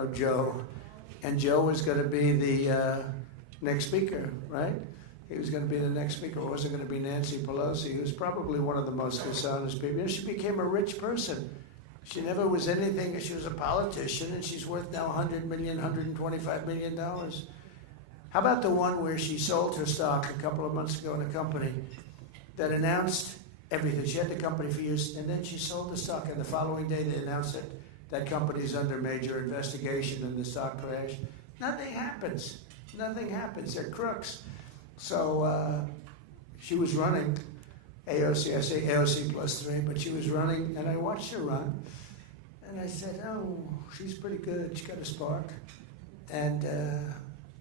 know Joe, and Joe was going to be the next speaker, right? He was going to be the next speaker. It wasn't going to be Nancy Pelosi, who was probably one of the most dishonest people. She became a rich person. She never was anything. She was a politician, and she's worth now $100 million, $125 million. How about the one where she sold her stock a couple of months ago in a company that announced everything? She had the company for years, and then she sold the stock, and the following day they announced it. That company's under major investigation, and the stock crashed. Nothing happens. Nothing happens. They're crooks. So she was running AOC. I say AOC +3, but she was running, and I watched her run. And I said, oh, she's pretty good. She's got a spark. And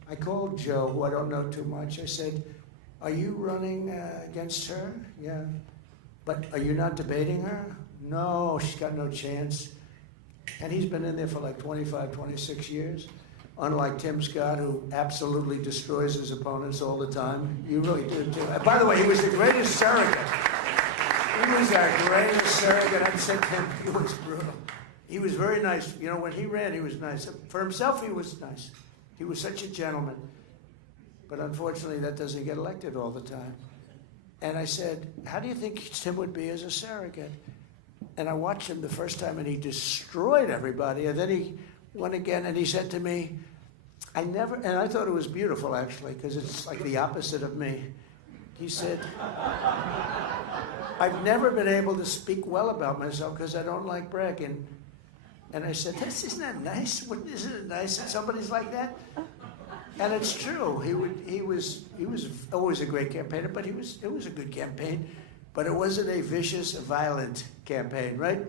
I called Joe, who I don't know too much. I said, are you running against her? Yeah. But are you not debating her? No, she's got no chance. And he's been in there for like 25, 26 years. Unlike Tim Scott, who absolutely destroys his opponents all the time. You really do, too. By the way, he was the greatest surrogate. He was our greatest surrogate. I'd say Tim, he was brutal. He was very nice. You know, when he ran, he was nice. For himself, he was nice. He was such a gentleman. But unfortunately, that doesn't get elected all the time. And I said, how do you think Tim would be as a surrogate? And I watched him the first time, and he destroyed everybody. And then he went again, and he said to me, and I thought it was beautiful, actually, because it's like the opposite of me. He said, I've never been able to speak well about myself because I don't like bragging. And I said, isn't that nice? Isn't it nice that somebody's like that? And it's true. He was always a great campaigner, but it was a good campaign. But it wasn't a vicious, violent campaign, right?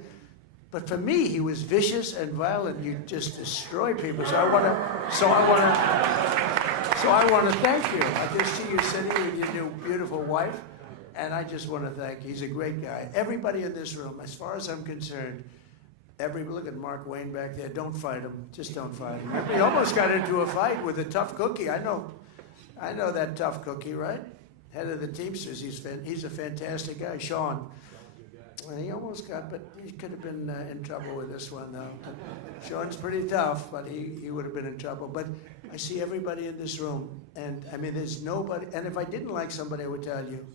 But for me, he was vicious and violent. You just destroy people. So I want to thank you. I just see you sitting with your new beautiful wife, and I just want to thank you. He's a great guy. Everybody in this room, as far as I'm concerned, look at Mark Wayne back there. Don't fight him. Just don't fight him. He almost got into a fight with a tough cookie. I know that tough cookie, right? Head of the Teamsters. He's a fantastic guy, Sean. Well, he almost got, but he could have been in trouble with this one, though. Sean's pretty tough, but he would have been in trouble. But I see everybody in this room, and I mean, there's nobody. And if I didn't like somebody, I would tell you.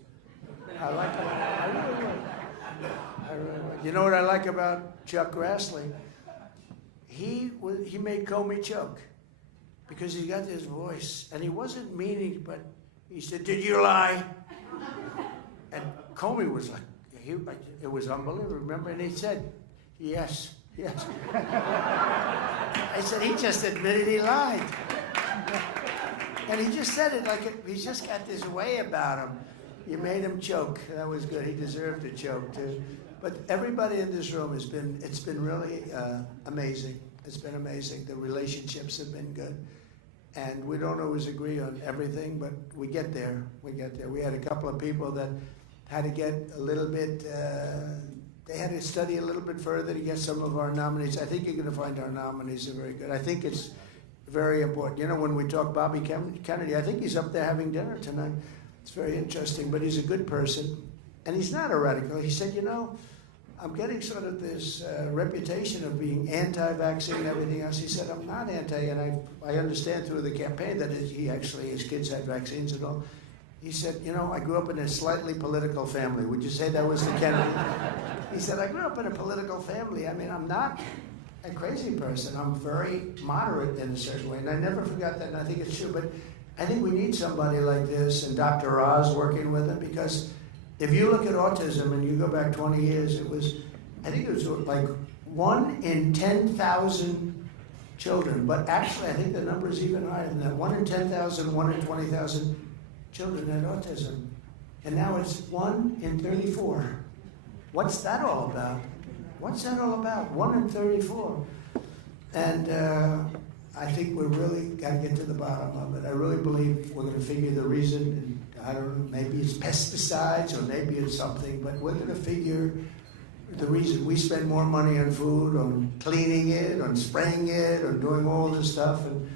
I like him. I really would. I really would. You know what I like about Chuck Grassley? He made Comey choke because he got this voice, and he wasn't meaning, but he said, "Did you lie?" And Comey was like. It was unbelievable, remember? And he said, yes. I said, he just admitted he lied. And he just said it like he's just got this way about him. You made him choke. That was good. He deserved to choke, too. But everybody in this room it's been really amazing. It's been amazing. The relationships have been good. And we don't always agree on everything, but we get there. We had a couple of people that had to get a little bit, they had to study a little bit further to get some of our nominees. I think you're going to find our nominees are very good. I think it's very important. You know, when we talk Bobby Kennedy, I think he's up there having dinner tonight. It's very interesting, but he's a good person. And he's not a radical. He said, you know, I'm getting sort of this reputation of being anti-vaccine and everything else. He said, I'm not anti, and I understand through the campaign that his kids had vaccines and all. He said, you know, I grew up in a slightly political family. Would you say that was the Kennedy? He said, I grew up in a political family. I mean, I'm not a crazy person. I'm very moderate in a certain way. And I never forgot that, and I think it's true. But I think we need somebody like this, and Dr. Oz working with him, because if you look at autism and you go back 20 years, I think it was like 1 in 10,000 children. But actually, I think the number is even higher than that. 1 in 10,000, 1 in 20,000 children had autism. And now it's 1 in 34. What's that all about? 1 in 34. And I think we really got to get to the bottom of it. I really believe we're going to figure the reason. And I don't know, maybe it's pesticides or maybe it's something, but we're going to figure the reason. We spend more money on food, on cleaning it, on spraying it, on doing all this stuff. And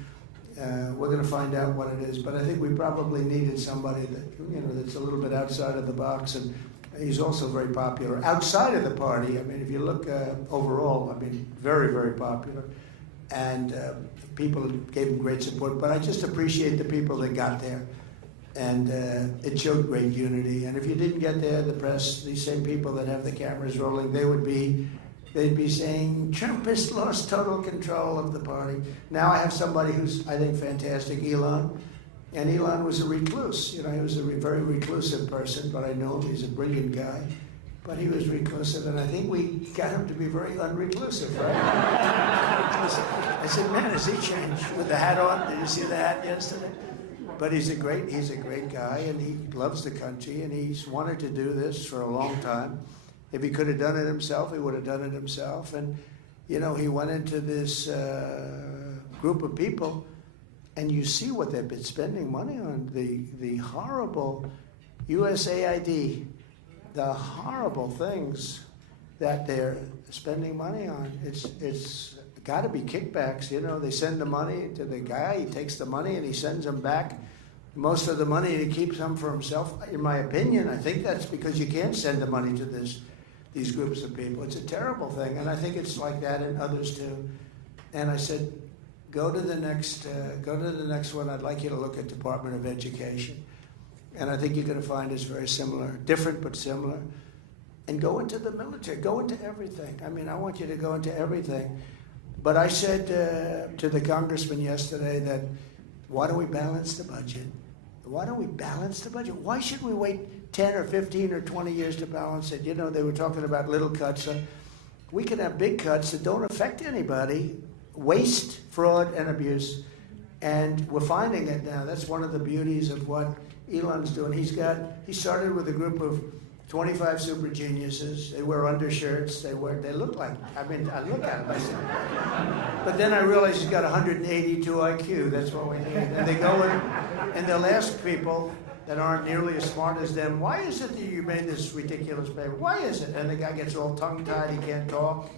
we're going to find out what it is, but I think we probably needed somebody that, that's a little bit outside of the box, and he's also very popular outside of the party. I mean, if you look overall, I mean, very, very popular. and people gave him great support. But I just appreciate the people that got there, and it showed great unity. And if you didn't get there, the press, these same people that have the cameras rolling, they'd be saying, Trump has lost total control of the party. Now I have somebody who's, I think, fantastic, Elon. And Elon was a recluse. You know, he was a very reclusive person, but I know him. He's a brilliant guy. But he was reclusive, and I think we got him to be very unreclusive, right? I said, man, has he changed with the hat on? Did you see the hat yesterday? But he's a great guy, and he loves the country, and he's wanted to do this for a long time. If he could have done it himself, he would have done it himself. And, you know, he went into this group of people, and you see what they've been spending money on. The horrible USAID, the horrible things that they're spending money on. It's got to be kickbacks. You know, they send the money to the guy, he takes the money, and he sends them back. Most of the money, he keeps some for himself. In my opinion, I think that's because you can't send the money to these groups of people. It's a terrible thing, and I think it's like that in others too. And I said, go to the next one. I'd like you to look at Department of Education, and I think you're going to find it's very similar, different but similar. And go into the military, go into everything. I mean, I want you to go into everything. But I said to the congressman yesterday that, why don't we balance the budget? Why don't we balance the budget? Why should we wait 10 or 15 or 20 years to balance it? You know, they were talking about little cuts. We can have big cuts that don't affect anybody, waste, fraud, and abuse. And we're finding it now. That's one of the beauties of what Elon's doing. He started with a group of 25 super geniuses. They wear undershirts. They look like, I mean, I look at them, I say. But then I realized he's got 182 IQ. That's what we need. And they go in, and they'll ask people that aren't nearly as smart as them, why is it that you made this ridiculous paper? Why is it? And the guy gets all tongue-tied. He can't talk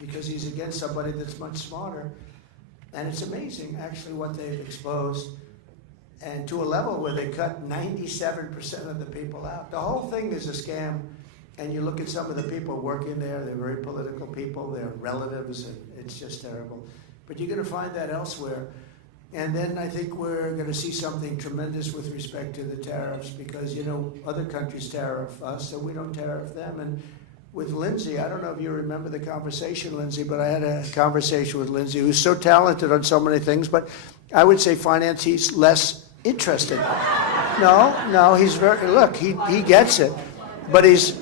because he's against somebody that's much smarter. And it's amazing, actually, what they've exposed. And to a level where they cut 97% of the people out. The whole thing is a scam. And you look at some of the people working there, they're very political people, they're relatives, and it's just terrible. But you're going to find that elsewhere. And then I think we're going to see something tremendous with respect to the tariffs, because, you know, other countries tariff us, so we don't tariff them. And with Lindsay, I don't know if you remember the conversation, Lindsay, but I had a conversation with Lindsay, who's so talented on so many things, but I would say finance, he's less interested. No, he's very, look, he gets it, but he's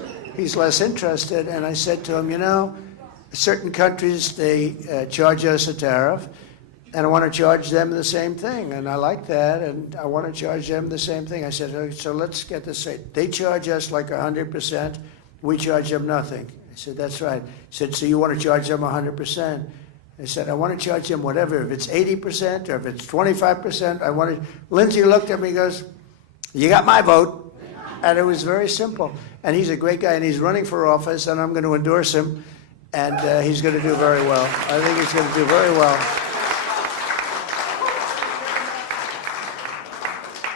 less interested. And I said to him, you know, certain countries, they charge us a tariff, and I want to charge them the same thing, and I like that, and I want to charge them the same thing. I said, okay, so let's get this straight. They charge us like 100%, we charge them nothing. I said, that's right. He said, so you want to charge them 100%? I said, I want to charge them whatever. If it's 80% or if it's 25%, I want to. Lindsay looked at me and goes, you got my vote. And it was very simple. And he's a great guy, and he's running for office, and I'm going to endorse him, and he's going to do very well. I think he's going to do very well.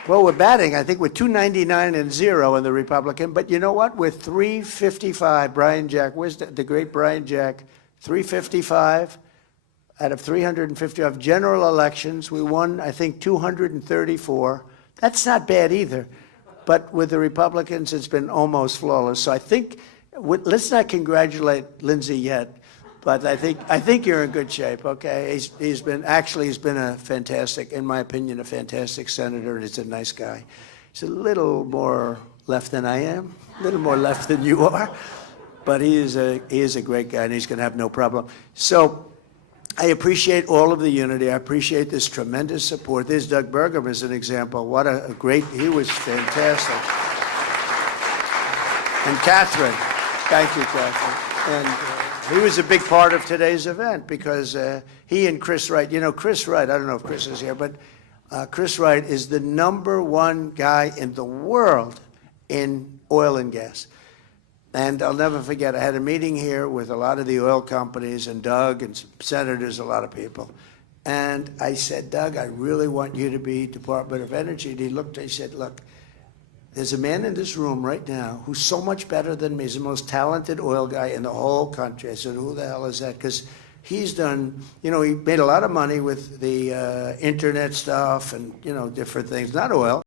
Well, we're batting. I think we're 299-0 in the Republican. But you know what? We're 355. Brian Jack, where's the great Brian Jack? 355 out of 355 general elections. We won, I think, 234. That's not bad either. But with the Republicans, it's been almost flawless. So I think, let's not congratulate Lindsay yet. But I think you're in good shape, okay? He's been a fantastic, in my opinion, a fantastic senator, and he's a nice guy. He's a little more left than I am, a little more left than you are, but he is a great guy, and he's going to have no problem. So I appreciate all of the unity. I appreciate this tremendous support. There's Doug Burgum as an example. What a great, he was fantastic. And Catherine, thank you, Catherine. And he was a big part of today's event because he and Chris Wright, you know, Chris Wright, I don't know if Chris is here, but Chris Wright is the #1 guy in the world in oil and gas. And I'll never forget, I had a meeting here with a lot of the oil companies and Doug and senators, a lot of people. And I said, Doug, I really want you to be Department of Energy. And he looked, he said, look, there's a man in this room right now who's so much better than me. He's the most talented oil guy in the whole country. I said, who the hell is that? Because he's done, he made a lot of money with the internet stuff and, different things, not oil.